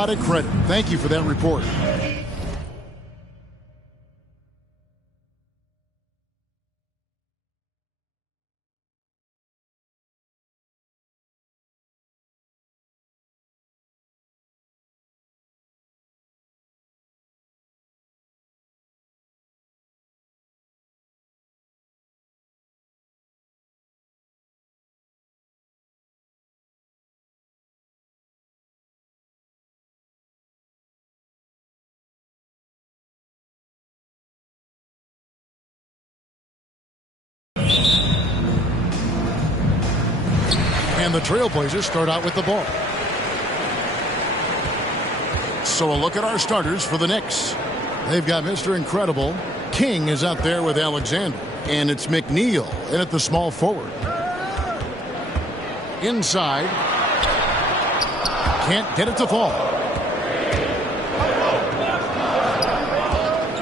A lot of credit. Thank you for that report. And the Trailblazers start out with the ball. So a look at our starters for the Knicks. They've got Mr. Incredible. King is out there with Alexander. And it's McNeil in at the small forward. Inside. Can't get it to fall.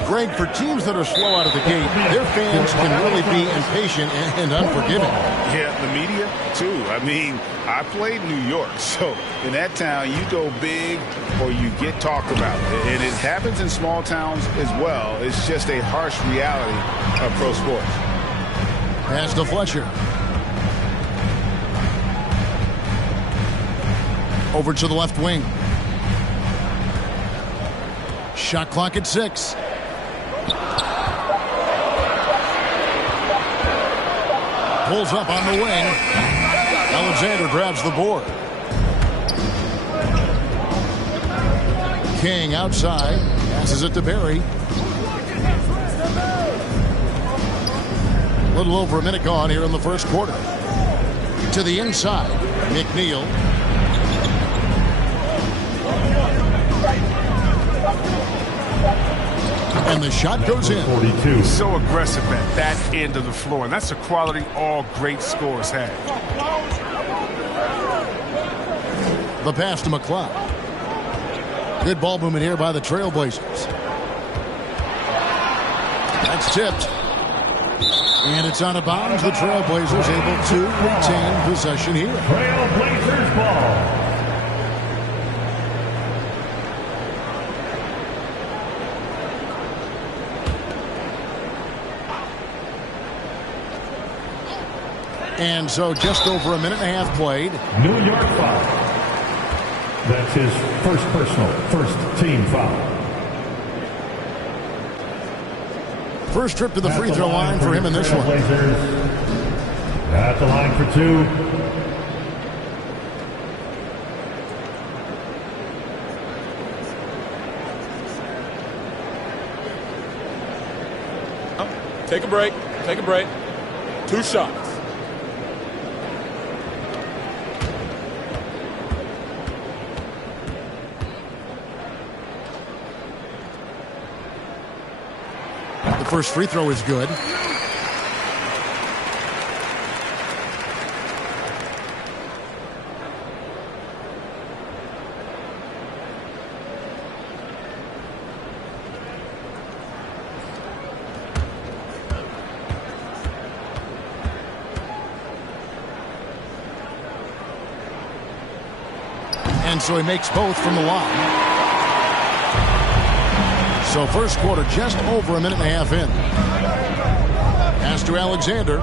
Greg, for teams that are slow out of the gate, their fans can really be impatient and unforgiving. Yeah, the media, too. I mean, I played New York, so in that town, you go big or you get talked about. And it happens in small towns as well. It's just a harsh reality of pro sports. Pass to Fletcher. Over to the left wing. Shot clock at 6. Pulls up on the wing. Alexander grabs the board. King outside. Passes it to Barry. A little over a minute gone here in the first quarter. To the inside. McNeil. And the shot goes in. 42. So aggressive at that end of the floor. And that's a quality all great scorers have. The pass to McLeod. Good ball movement here by the Trailblazers. That's tipped. And it's out of bounds. The Trailblazers able to retain possession here. Trailblazers ball. And so just over a minute and a half played. New York foul. That's his first personal, first team foul. First trip to the free throw line for him in this one. At the line for 2. Take a break. Take a break. 2 shots. The first free throw is good. And so he makes both from the line. So first quarter just over a minute and a half in. Pass to Alexander.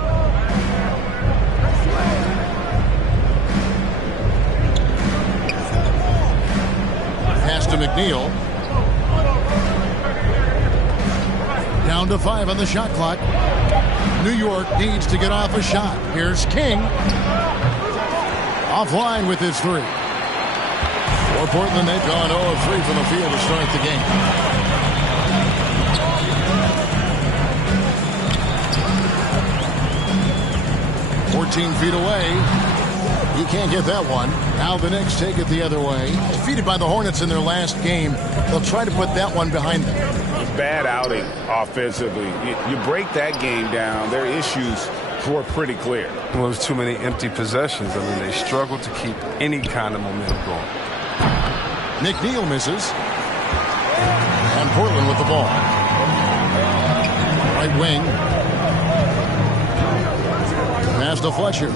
Pass to McNeil. Down to 5 on the shot clock. New York needs to get off a shot. Here's King. Offline with his 3. For Portland, they've gone 0 of 3 from the field to start the game. 14 feet away. He can't get that one. Now the Knicks take it the other way. Defeated by the Hornets in their last game. They'll try to put that one behind them. Bad outing offensively. You break that game down, their issues were pretty clear. Well, there's too many empty possessions. I mean, they struggle to keep any kind of momentum going. McNeil misses. And Portland with the ball. Right wing. Pass to Fletcher.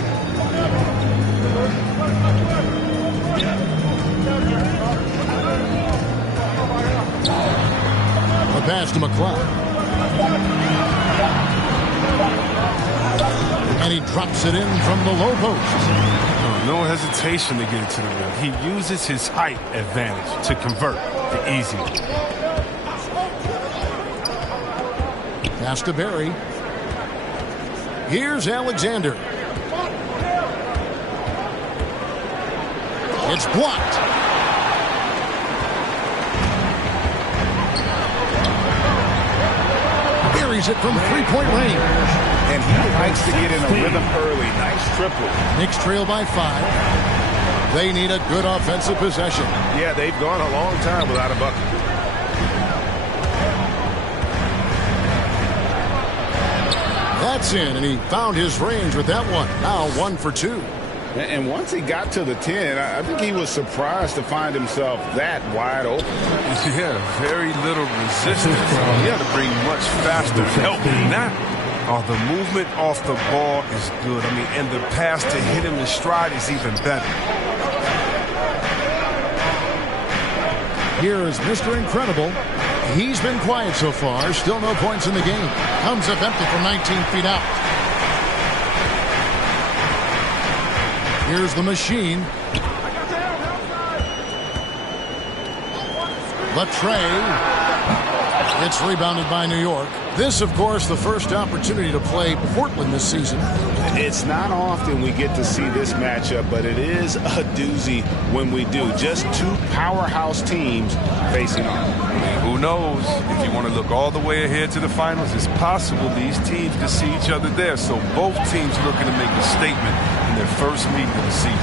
pass to McCloud. And he drops it in from the low post. No hesitation to get it to the rim. He uses his height advantage to convert the easy. Pass to Barry. Here's Alexander. It's blocked. Buries it from three-point range. And he likes to get in a rhythm early. Nice triple. Knicks trail by 5. They need a good offensive possession. Yeah, they've gone a long time without a bucket. That's in, and he found his range with that one. Now 1 for 2. And once he got to the 10, I think he was surprised to find himself that wide open. Yeah, very little resistance. He had to bring much faster help than that. Oh, the movement off the ball is good. I mean, and the pass to hit him in stride is even better. Here is Mr. Incredible. He's been quiet so far. Still no points in the game. Comes up empty from 19 feet out. Here's the machine. Latrey. It's rebounded by New York. This, of course, the first opportunity to play Portland this season. It's not often we get to see this matchup, but it is a doozy when we do. Just two powerhouse teams facing off. Who knows? If you want to look all the way ahead to the finals, it's possible these teams could see each other there. So both teams looking to make a statement in their first meeting of the season.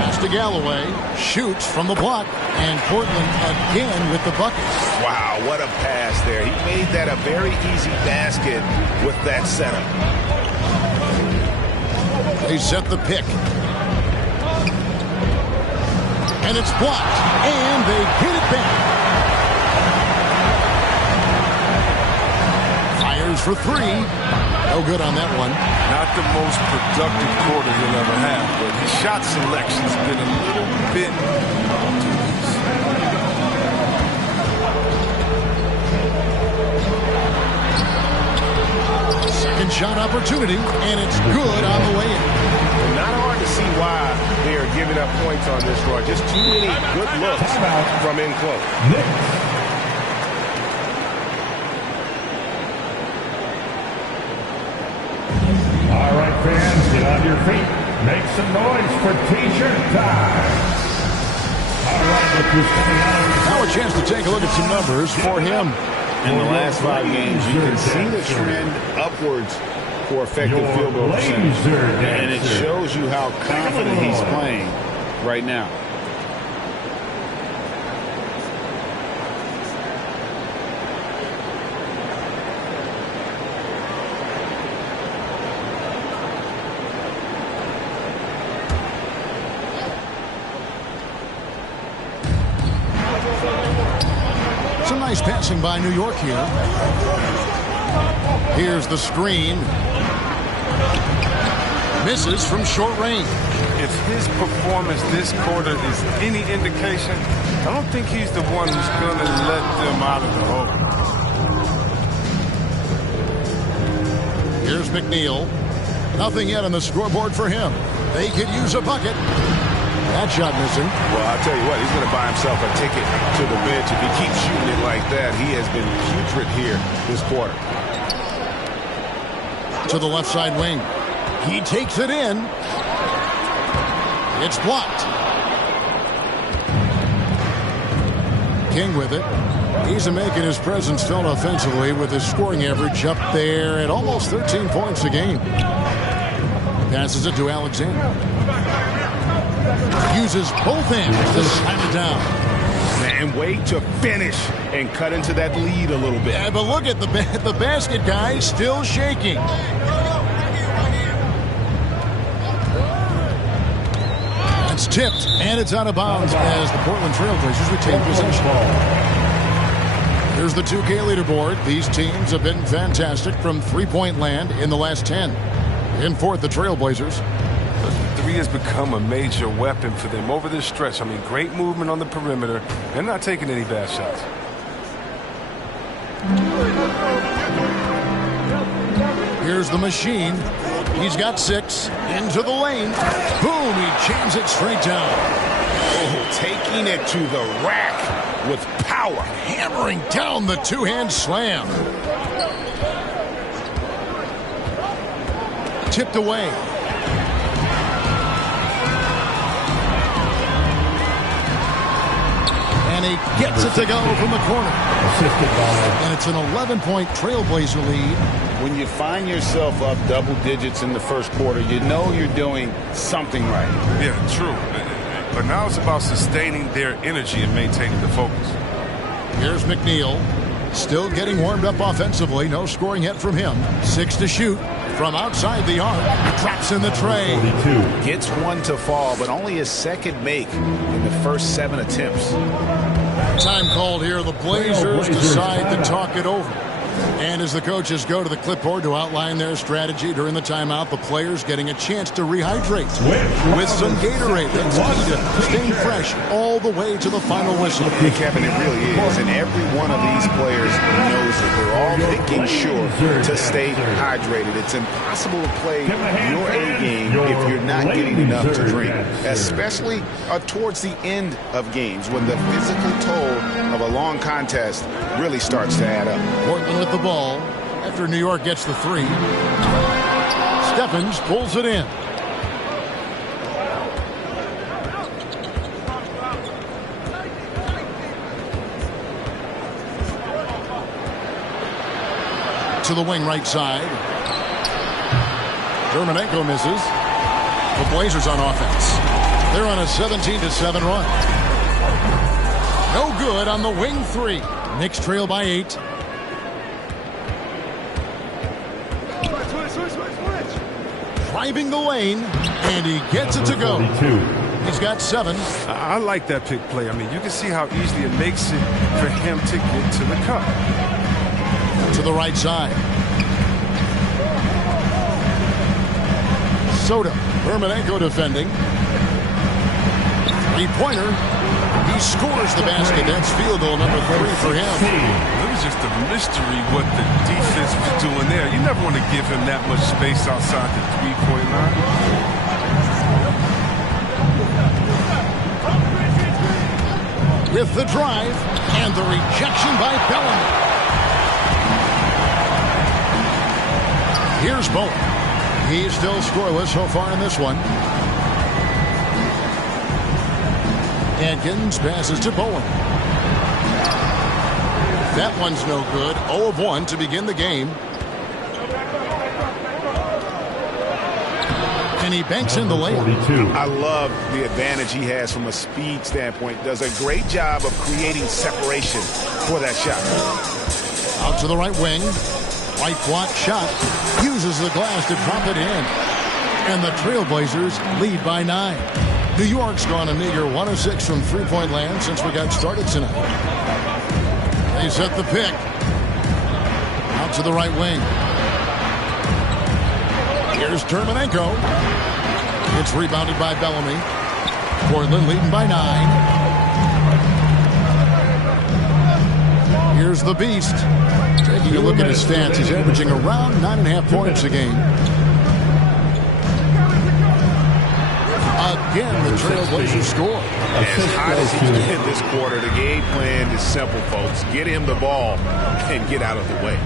Pass to Galloway. Shoots from the block. And Portland again with the bucket. Wow, what a pass there. He made that a very easy basket with that setup. They set the pick. And it's blocked. And they get it back. Fires for 3. No good on that one. Not the most productive quarter he'll ever have, but his shot selection's been a little bit second shot opportunity, and it's good on the way in. Not hard to see why they are giving up points on this run. Just too many good looks from in close. All right, fans, get on your feet. Make some noise for T-shirt time. All right, look who's coming out. Now a chance to take a look at some numbers for him. In the last 5 games, you can see the trend upwards for effective field goal percentage. And it shows you how confident he's playing right now. Some nice passing by New York here. Here's the screen. Misses from short range. If his performance this quarter is any indication, I don't think he's the one who's going to let them out of the hole. Here's McNeil. Nothing yet on the scoreboard for him. They could use a bucket. That shot missing. Well, I'll tell you what, he's going to buy himself a ticket to the bench. If he keeps shooting it like that, he has been putrid here this quarter. To the left side wing. He takes it in. It's blocked. King with it. He's making his presence felt offensively with his scoring average up there at almost 13 points a game. Passes it to Alexander. Uses both hands to slam it down. And wait to finish and cut into that lead a little bit. Yeah, but look at the basket guy still shaking. It's tipped, and it's out of bounds as the Portland Trailblazers retain possession. Here's the 2K leaderboard. These teams have been fantastic from three-point land in the last 10. In fourth, the Trailblazers. Three has become a major weapon for them over this stretch. I mean, great movement on the perimeter. They're not taking any bad shots. Here's the machine. He's got 6. Into the lane. Boom, he jams it straight down. Oh, taking it to the rack with power. Hammering down the two-hand slam. Tipped away. And he gets it to go from the corner. And it's an 11-point Trailblazer lead. When you find yourself up double digits in the first quarter, you know you're doing something right. Yeah, true. But now it's about sustaining their energy and maintaining the focus. Here's McNeil. Still getting warmed up offensively. No scoring yet from him. 6 to shoot. From outside the arc. Drops in the tray. Gets one to fall, but only his second make in the first 7 attempts. Time called here. The Blazers decide to talk it over. And as the coaches go to the clipboard to outline their strategy during the timeout, the players getting a chance to rehydrate with some Gatorade. That's key to staying fresh all the way to the final whistle. Hey, Kevin, it really is. And every one of these players knows it. They're all making sure to stay hydrated. It's impossible to play your A game if you're not getting enough to drink, especially towards the end of games when the physical toll of a long contest really starts to add up. Portland with the ball after New York gets the 3. Stephens pulls it in. To the wing right side. Dermonenko misses. The Blazers on offense. They're on a 17-7 run. No good on the wing 3. Knicks trail by 8. Driving the lane, and he gets it to go. He's got 7. I like that pick play. I mean, you can see how easily it makes it for him to get to the cup. To the right side. Soto. Dermonenko defending. 3-pointer. He scores the basket. That's field goal number 3 for him. It was just a mystery what the defense was doing there. You never want to give him that much space outside the 3-point line. With the drive and the rejection by Bellamy. Here's Bowen. He's still scoreless so far in this one. Atkins passes to Bowen. That one's no good. 0 of 1 to begin the game. And he banks in the layup. I love the advantage he has from a speed standpoint. Does a great job of creating separation for that shot. Out to the right wing. White block shot. Uses the glass to drop it in. And the Trailblazers lead by 9. New York's gone a meager 1 of 6 from 3-point land since we got started tonight. They set the pick. Out to the right wing. Here's Dermonenko. It's rebounded by Bellamy. Portland leading by 9. Here's the Beast. Taking a look at his stats. He's averaging around 9.5 points a game. Again, the Trailblazers score. As hot as he's been this quarter, the game plan is simple, folks. Get him the ball and get out of the way.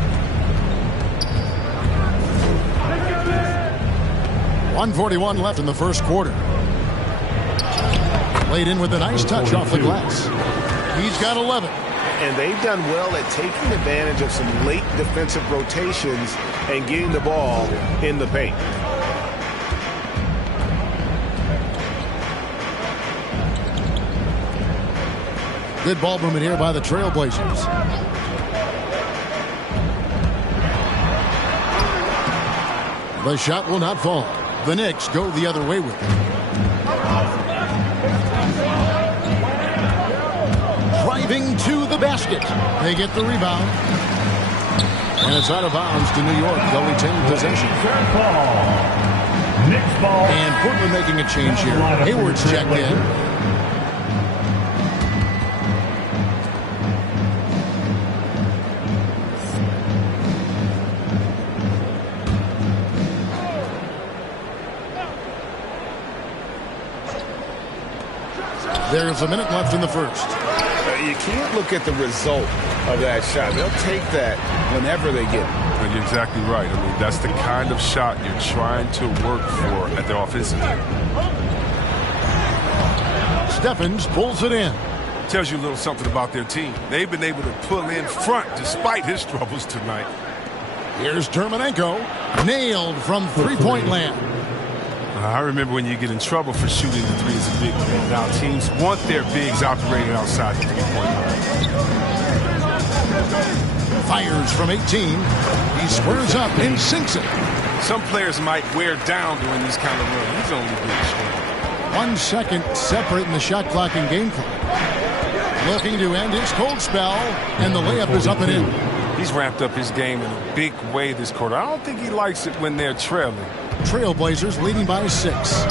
1:41 left in the first quarter. Laid in with a nice touch off the glass. He's got 11. And they've done well at taking advantage of some late defensive rotations and getting the ball in the paint. Good ball movement here by the Trailblazers. The shot will not fall. The Knicks go the other way with it. Driving to the basket. They get the rebound. And it's out of bounds to New York. They'll retain possession. And Portland making a change here. Hayward's checked in. There's a minute left in the first. You can't look at the result of that shot. They'll take that whenever they get it. You're exactly right. I mean, that's the kind of shot you're trying to work for at the offensive end. Stephens pulls it in. Tells you a little something about their team. They've been able to pull in front despite his troubles tonight. Here's Dermonenko. Nailed from three-point land. I remember when you get in trouble for shooting the three as a big man. Now teams want their bigs operating outside the three-point line. Fires from 18. He squares up and sinks it. Some players might wear down during these kind of runs. He's only big strong. 1 second separating the shot clock and game clock. Looking to end his cold spell, and the layup is up and in. He's ramped up his game in a big way this quarter. I don't think he likes it when they're trailing. Trailblazers leading by 6.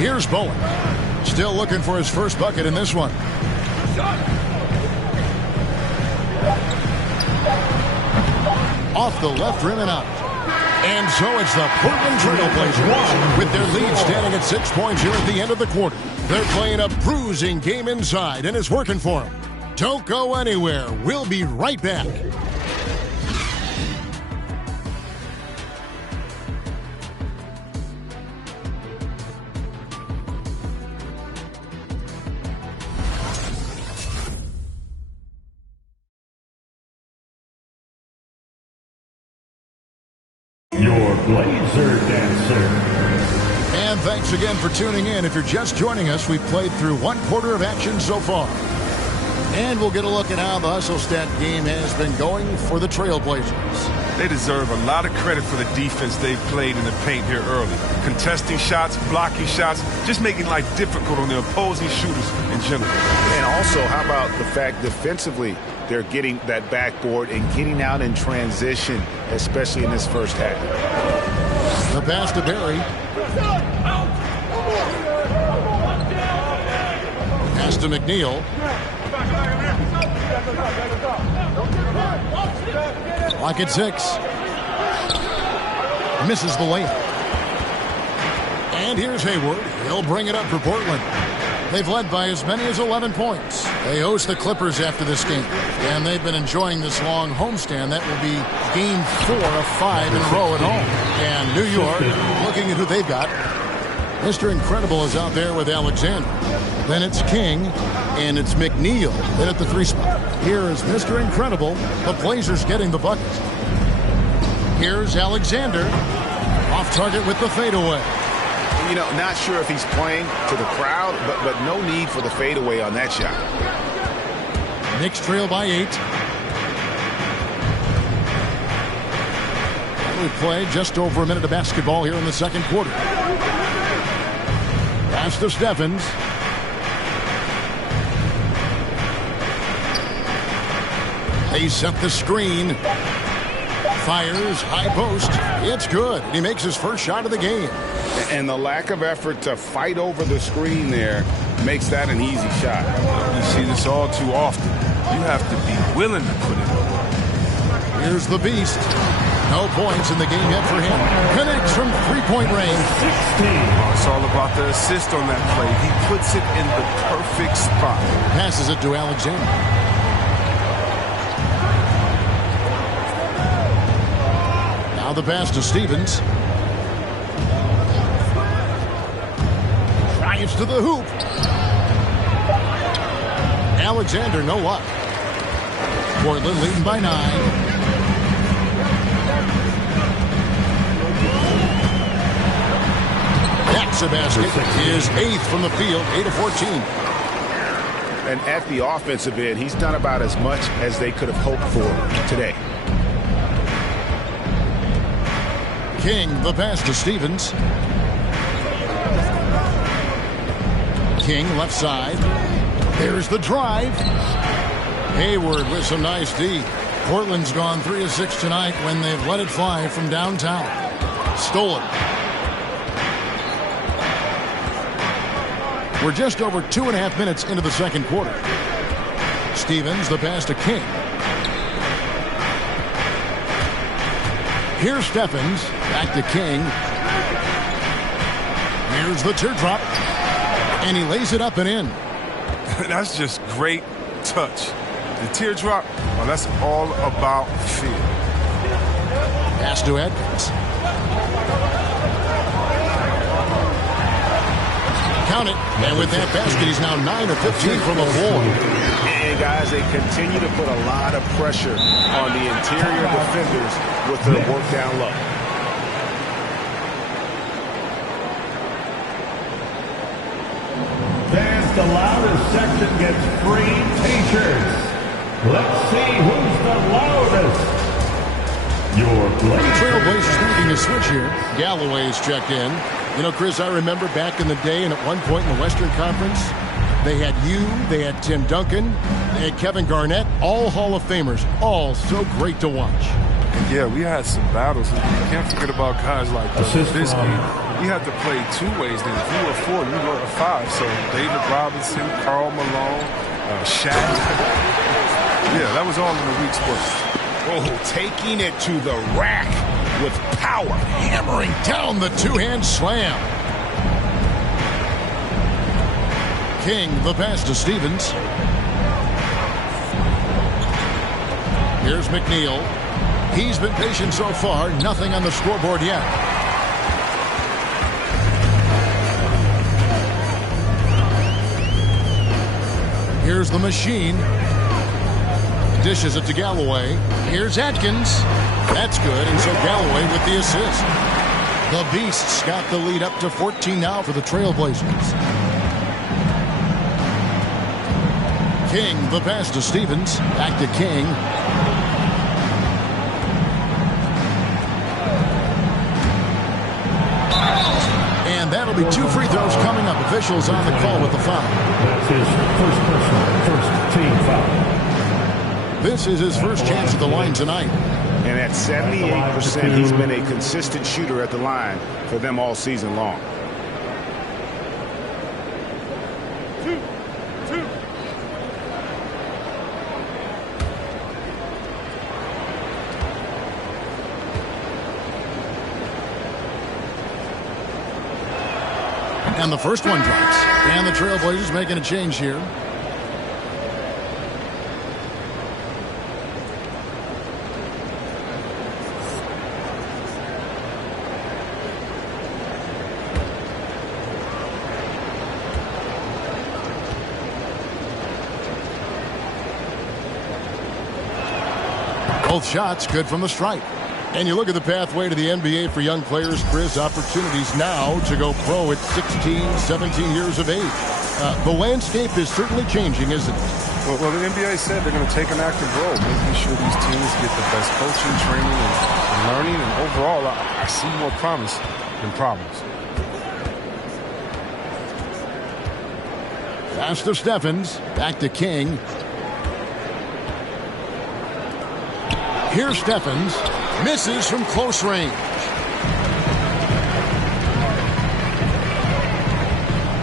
Here's Bowen. Still looking for his first bucket in this one. Off the left rim and out. And so it's the Portland Trailblazers with their lead standing at 6 points here at the end of the quarter. They're playing a bruising game inside, and it's working for them. Don't go anywhere. We'll be right back. Your Blazer Dancer. And thanks again for tuning in. If you're just joining us, we've played through 1 quarter of action so far. And we'll get a look at how the hustle stat game has been going for the Trailblazers. They deserve a lot of credit for the defense they've played in the paint here early. Contesting shots, blocking shots, just making life difficult on the opposing shooters in general. And also, how about the fact defensively, they're getting that backboard and getting out in transition, especially in this first half. The pass to Barry. Pass to McNeil. Clock at 6. Misses the layup. And here's Hayward. He'll bring it up for Portland. They've led by as many as 11 points. They host the Clippers after this game. And they've been enjoying this long homestand. That will be game 4 of 5 in a row at home. And New York, looking at who they've got. Mr. Incredible is out there with Alexander. Then it's King, and it's McNeil. Then at the 3 spot. Here is Mr. Incredible. The Blazers getting the bucket. Here's Alexander. Off target with the fadeaway. You know, not sure if he's playing to the crowd, but no need for the fadeaway on that shot. Knicks trail by 8. We play just over a minute of basketball here in the second quarter. Pass to Stephens. They set the screen. Fires, high post. It's good. He makes his first shot of the game. And the lack of effort to fight over the screen there makes that an easy shot. You see this all too often. You have to be willing to put it over. Here's the Beast. No points in the game yet for him. Connects from three-point range. Oh, it's all about the assist on that play. He puts it in the perfect spot. Passes it to Alexander. Now the pass to Stevens. Drives to the hoop. Alexander, no luck. Portland leading by 9. That's a basket. His 8th from the field, 8 of 14. And at the offensive end, he's done about as much as they could have hoped for today. King, the pass to Stevens. King, left side. There's the drive. Hayward with some nice D. Portland's gone 3 of 6 tonight when they've let it fly from downtown. Stolen. We're just over 2.5 minutes into the second quarter. Stevens, the pass to King. Here's Stephens. Back to King. Here's the teardrop. And he lays it up and in. That's just great touch. The teardrop, well, that's all about feel. Pass to Atkins. Count it. And with that basket, he's now 9 of 15 from the floor. And guys, they continue to put a lot of pressure on the interior defenders with their work down low. Fans, the loudest section gets free T-shirts. Let's see who's the loudest. Your Trailblazers making a switch here. Galloway's checked in. You know, Chris, I remember back in the day and at one point in the Western Conference, they had you, they had Tim Duncan, they had Kevin Garnett, all Hall of Famers, all so great to watch. And yeah, we had some battles. You can't forget about guys like this. You had to play two ways then. If you were a 4, you were a 5. So David Robinson, Karl Malone, Shaq. Yeah, that was all in the week's work. Oh, taking it to the rack with power. Hammering down the two-hand slam. King, the pass to Stevens. Here's McNeil. He's been patient so far. Nothing on the scoreboard yet. Here's the machine. Dishes it to Galloway. Here's Atkins. That's good, and so Galloway with the assist. The Beasts got the lead up to 14 now for the Trailblazers. King, the pass to Stevens. Back to King. And that'll be 2 free throws coming up. Officials on the call with the foul. That's his first personal, first team foul. This is his first chance at the line tonight. And at 78%, he's been a consistent shooter at the line for them all season long. And the first one drops. And the Trailblazers making a change here. Both shots good from the stripe. And you look at the pathway to the NBA for young players, Chris, opportunities now to go pro at 16, 17 years of age. The landscape is certainly changing, isn't it? Well, the NBA said they're going to take an active role, making sure these teams get the best coaching, training, and learning. And overall, I see more promise than problems. Pass to Steffens. Back to King. Here's Steffens. Misses from close range.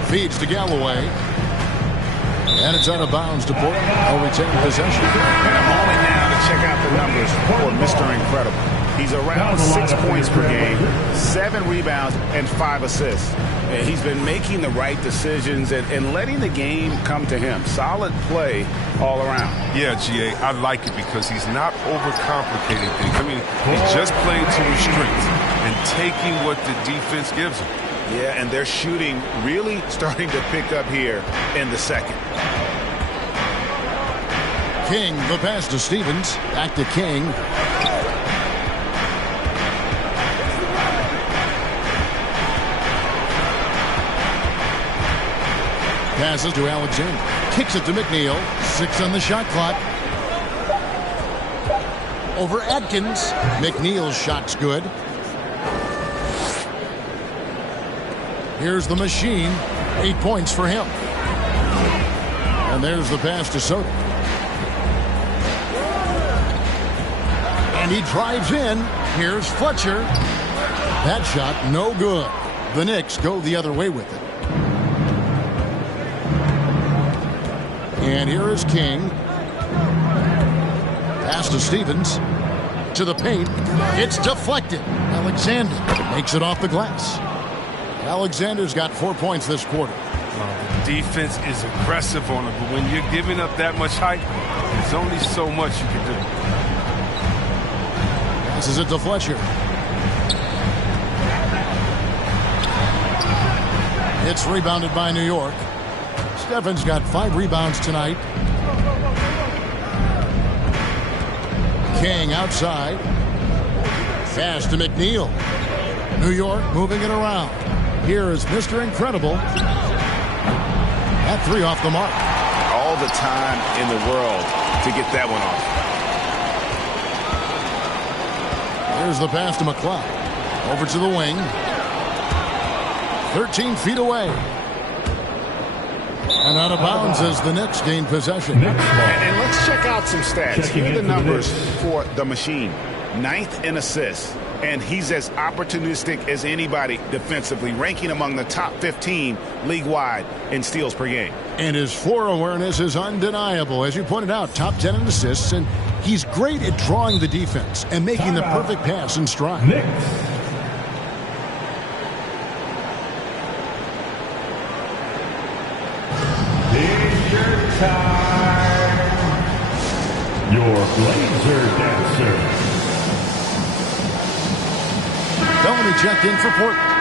Feeds to Galloway. And it's out of bounds to Portland. They'll retain possession. And a moment now to check out the numbers for Mr. Incredible. He's around 6 points per game, 7 rebounds, and 5 assists. And he's been making the right decisions and letting the game come to him. Solid play all around. Yeah, GA, I like it because he's not overcomplicating things. I mean, he just played to his strengths and taking what the defense gives him. Yeah, and their shooting really starting to pick up here in the second. King, the pass to Stevens. Back to King. Passes to Alexander. Kicks it to McNeil. 6 on the shot clock. Over Atkins. McNeil's shot's good. Here's the machine. 8 points for him. And there's the pass to Soto. And he drives in. Here's Fletcher. That shot no good. The Knicks go the other way with it. And here is King. Pass to Stevens. To the paint. It's deflected. Alexander makes it off the glass. Alexander's got 4 points this quarter. The defense is aggressive on him, but when you're giving up that much height, there's only so much you can do. Passes it to Fletcher. It's rebounded by New York. Stephen's got 5 rebounds tonight. King outside. Pass to McNeil. New York moving it around. Here is Mr. Incredible. That 3 off the mark. All the time in the world to get that one off. Here's the pass to McLeod. Over to the wing. 13 feet away. And out of bounds as the Knicks gain possession. And let's check out some stats. Here are the numbers for the machine. 9th in assists. And he's as opportunistic as anybody defensively, ranking among the top 15 league-wide in steals per game. And his floor awareness is undeniable. As you pointed out, top 10 in assists, and he's great at drawing the defense and making the perfect pass in stride. T-shirt time. Your Blazer dancer. Bellamy checked in for Portland.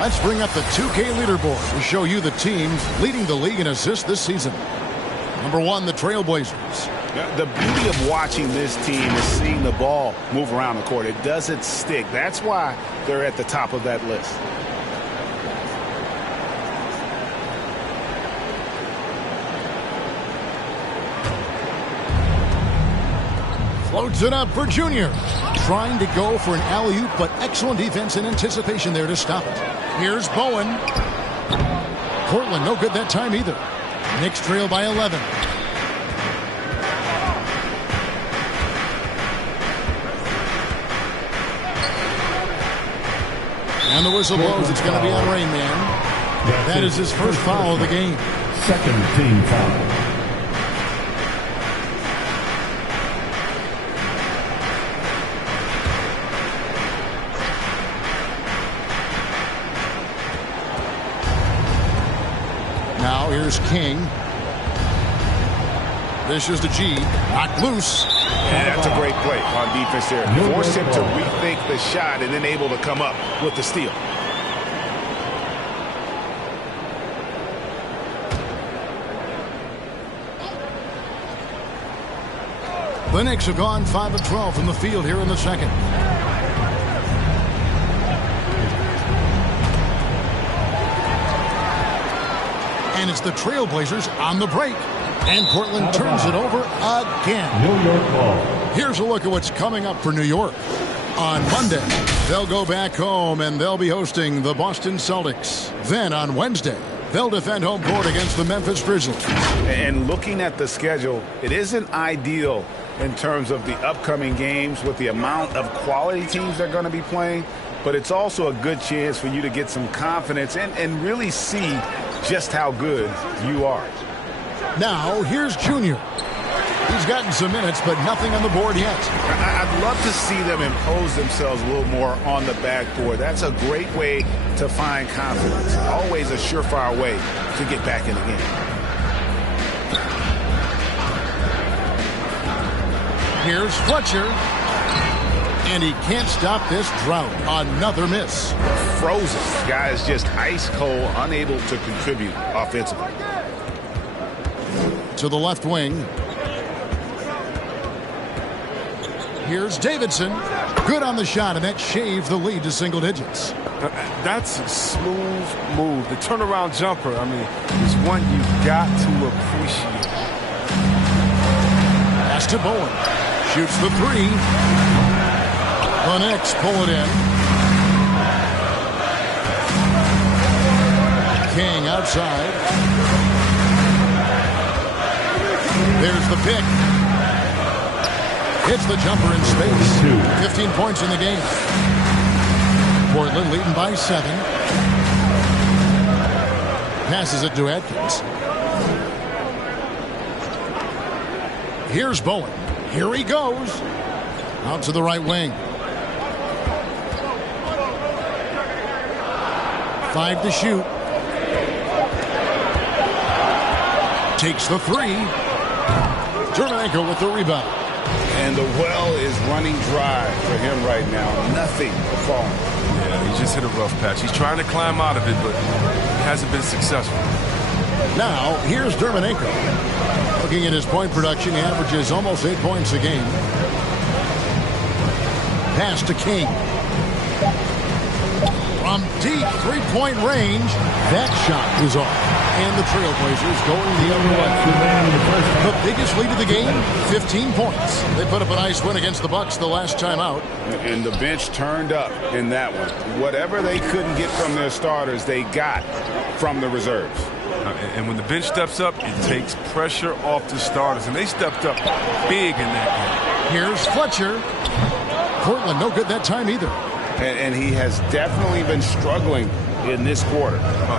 Let's bring up the 2K leaderboard to show you the teams leading the league in assists this season. Number 1, the Trailblazers. The beauty of watching this team is seeing the ball move around the court. It doesn't stick. That's why they're at the top of that list. Floats it up for Junior. Trying to go for an alley-oop, but excellent defense and anticipation there to stop it. Here's Bowen. Portland no good that time either. Knicks trail by 11. And the whistle blows. It's going to be on Rain Man. That is his first foul of the game. Second team foul. Now here's King. This is the G. Knocked loose. And that's a great play on defense there. Force him to rethink the shot and then able to come up with the steal. The Knicks have gone 5 of 12 from the field here in the second. And it's the Trailblazers on the break. And Portland turns it over again. New York ball. Here's a look at what's coming up for New York. On Monday, they'll go back home and they'll be hosting the Boston Celtics. Then on Wednesday, they'll defend home court against the Memphis Grizzlies. And looking at the schedule, it isn't ideal in terms of the upcoming games with the amount of quality teams they're going to be playing. But it's also a good chance for you to get some confidence and really see just how good you are. Now, here's Junior. He's gotten some minutes, but nothing on the board yet. I'd love to see them impose themselves a little more on the backboard. That's a great way to find confidence. Always a surefire way to get back in the game. Here's Fletcher. And he can't stop this drought. Another miss. Frozen. Guys just ice cold, unable to contribute offensively. To the left wing. Here's Davidson. Good on the shot, and that shaves the lead to single digits. That's a smooth move. The turnaround jumper, I mean, is one you've got to appreciate. Pass to Bowen. Shoots the 3. The Knicks pull it in. King outside. There's the pick. Hits the jumper in space. 15 points in the game. Portland leading by 7. Passes it to Atkins. Here's Bowen. Here he goes. Out to the right wing. 5 to shoot. Takes the 3. Dermanenko with the rebound. And the well is running dry for him right now. Nothing falling. Yeah, he just hit a rough patch. He's trying to climb out of it, but hasn't been successful. Now, here's Dermanenko. Looking at his point production, he averages almost 8 points a game. Pass to King. From deep three-point range, that shot is off. And the Trailblazers going the other way. The biggest lead of the game, 15 points. They put up a nice win against the Bucks the last time out. And the bench turned up in that one. Whatever they couldn't get from their starters, they got from the reserves. And when the bench steps up, it takes pressure off the starters. And they stepped up big in that game. Here's Fletcher. Portland no good that time either. And he has definitely been struggling in this quarter.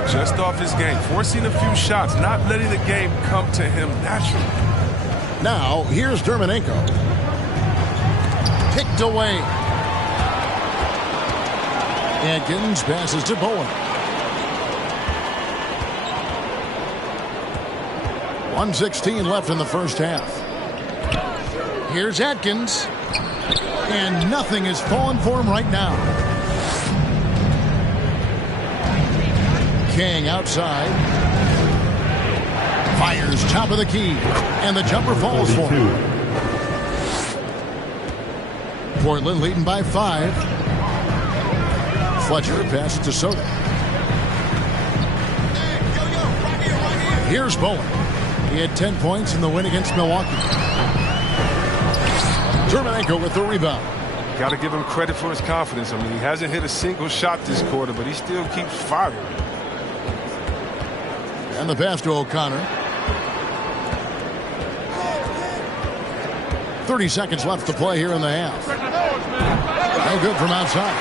Just off his game, forcing a few shots, not letting the game come to him naturally. Now, here's Dermanenko. Picked away. Atkins passes to Bowen. 1:16 left in the first half. Here's Atkins. And nothing is falling for him right now. King outside. Fires top of the key. And the jumper falls for him. Portland leading by 5. Fletcher passes to Soto. Here's Bowen. He had 10 points in the win against Milwaukee. Dermanenko with the rebound. Got to give him credit for his confidence. I mean, he hasn't hit a single shot this quarter, but he still keeps firing. And the pass to O'Connor. 30 seconds left to play here in the half. No good from outside.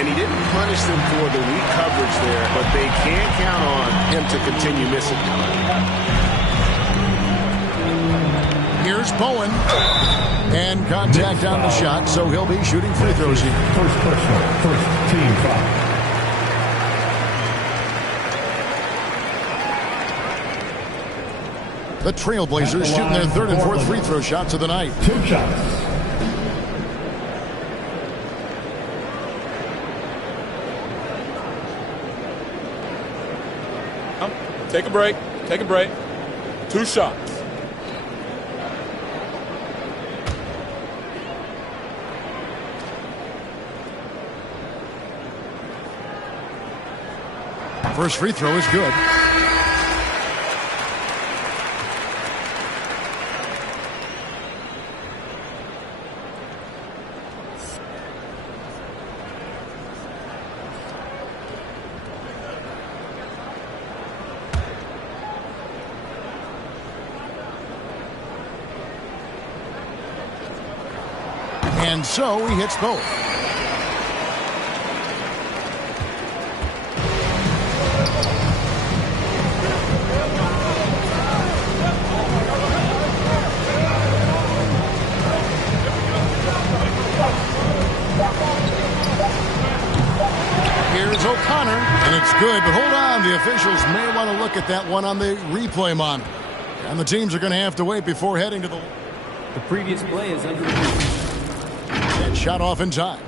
And he didn't punish them for the weak coverage there, but they can't count on him to continue missing. Here's Bowen. And contact on the shot, so he'll be shooting free throws here. First personal, first team foul. The Trailblazers shooting their third and fourth free throw shots of the night. 2 shots. Take a break. Take a break. 2 shots. First free throw is good. And so he hits both. Here's O'Connor, and it's good, but hold on. The officials may want to look at that one on the replay monitor. And the teams are going to have to wait before heading to the previous play is under review. And shot off in time.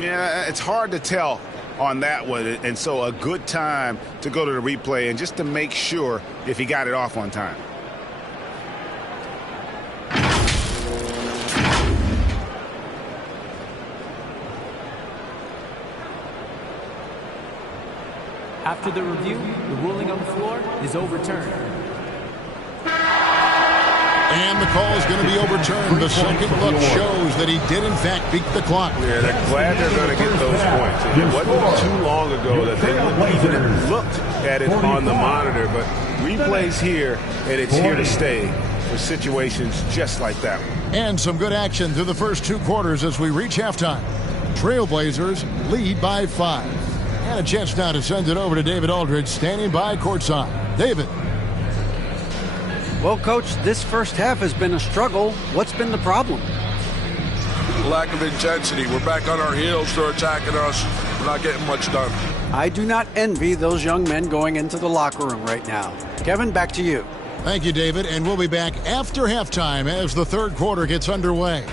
Yeah, it's hard to tell on that one, and so a good time to go to the replay and just to make sure if he got it off on time. After the review, the ruling on the floor is overturned. And the call is going to be overturned. The second look shows that he did, in fact, beat the clock. Yeah, they're glad they're going to get those points. It wasn't too long ago that they wouldn't even have looked at it on the monitor, but replays here, and it's here to stay for situations just like that one. And some good action through the first 2 quarters as we reach halftime. Trailblazers lead by 5. And a chance now to send it over to David Aldridge, standing by courtside. David. Well, Coach, this first half has been a struggle. What's been the problem? Lack of intensity. We're back on our heels. They're attacking us. We're not getting much done. I do not envy those young men going into the locker room right now. Kevin, back to you. Thank you, David. And we'll be back after halftime as the third quarter gets underway.